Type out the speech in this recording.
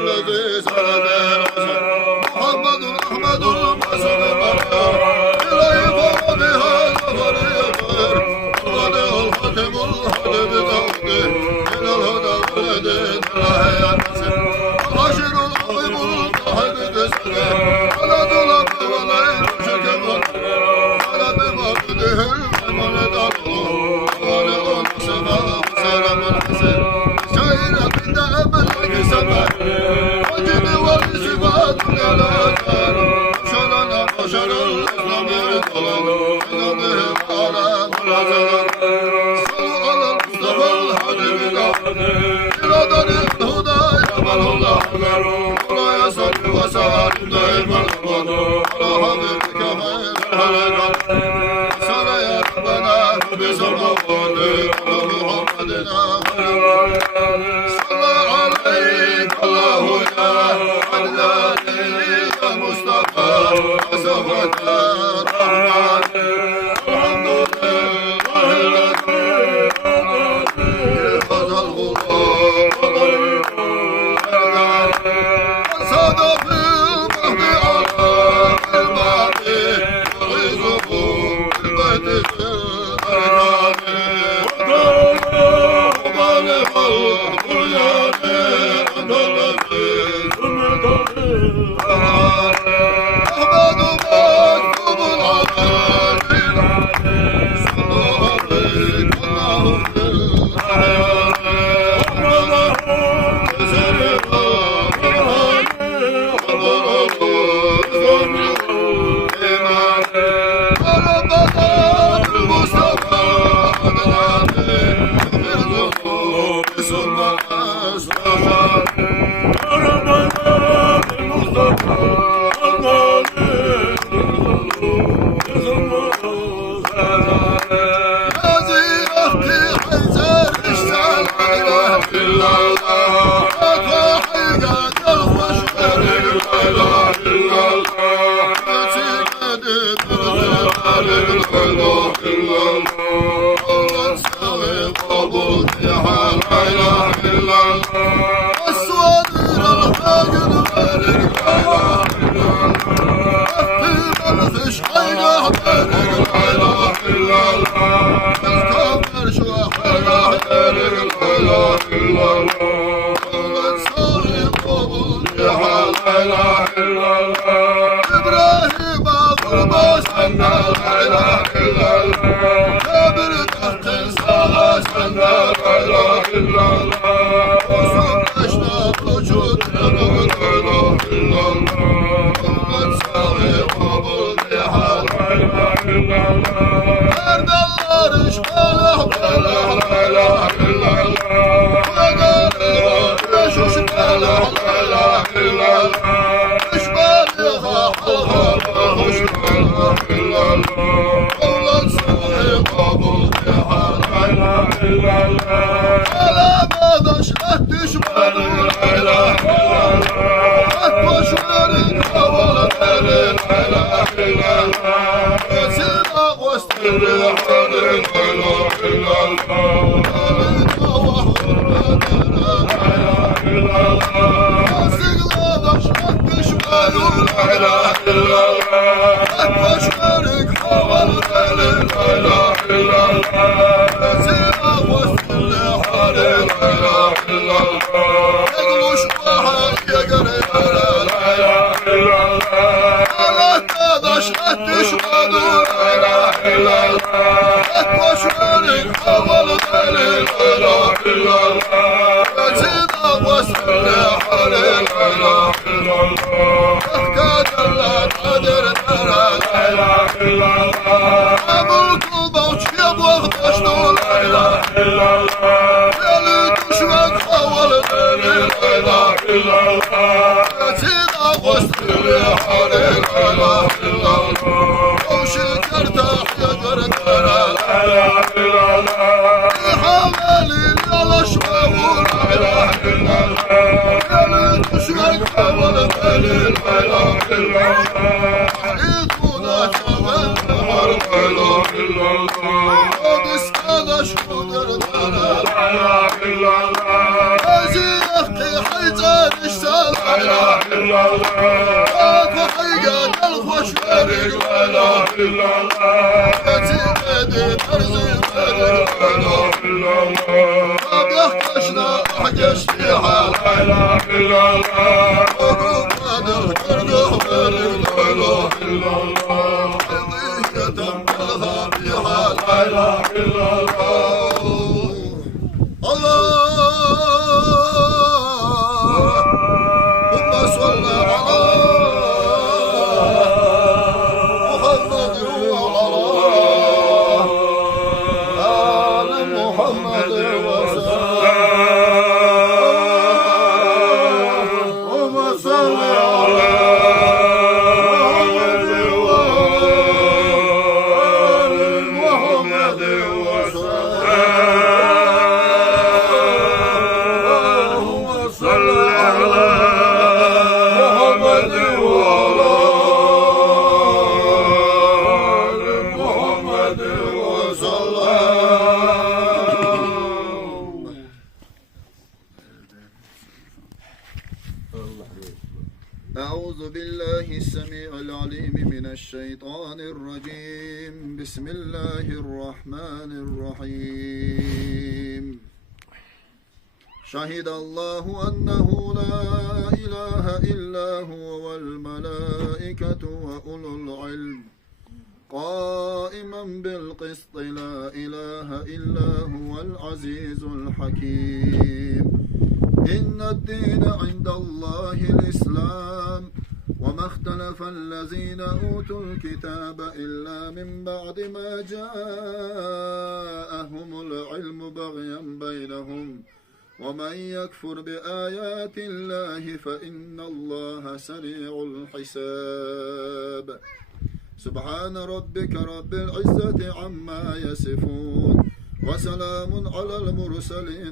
لا إله إلا الله إله إلا الله فحقق الخوش فرق لا إله إلا الله كتيبة ترزي فرق لا إله إلا الله ما بيحتشنا أحجش فيها لا إله إلا الله وقومنا نرقه فرق لا إله إلا الله حقيقة تنبلها فيها لا إله إلا الله أعوذ بالله السميع العليم من الشيطان الرجيم بسم الله الرحمن الرحيم شهد الله أنه لا إله إلا هو والملائكة وأولو العلم قائما بالقسط لا إله إلا هو العزيز الحكيم إن الدين عند الله الإسلام وما اختلف الذين أوتوا الكتاب إلا من بعد ما جاءهم العلم بغيا بينهم ومن يكفر بآيات الله فإن الله سريع الحساب سبحان ربك رب العزة عما يصفون وسلام على المرسلين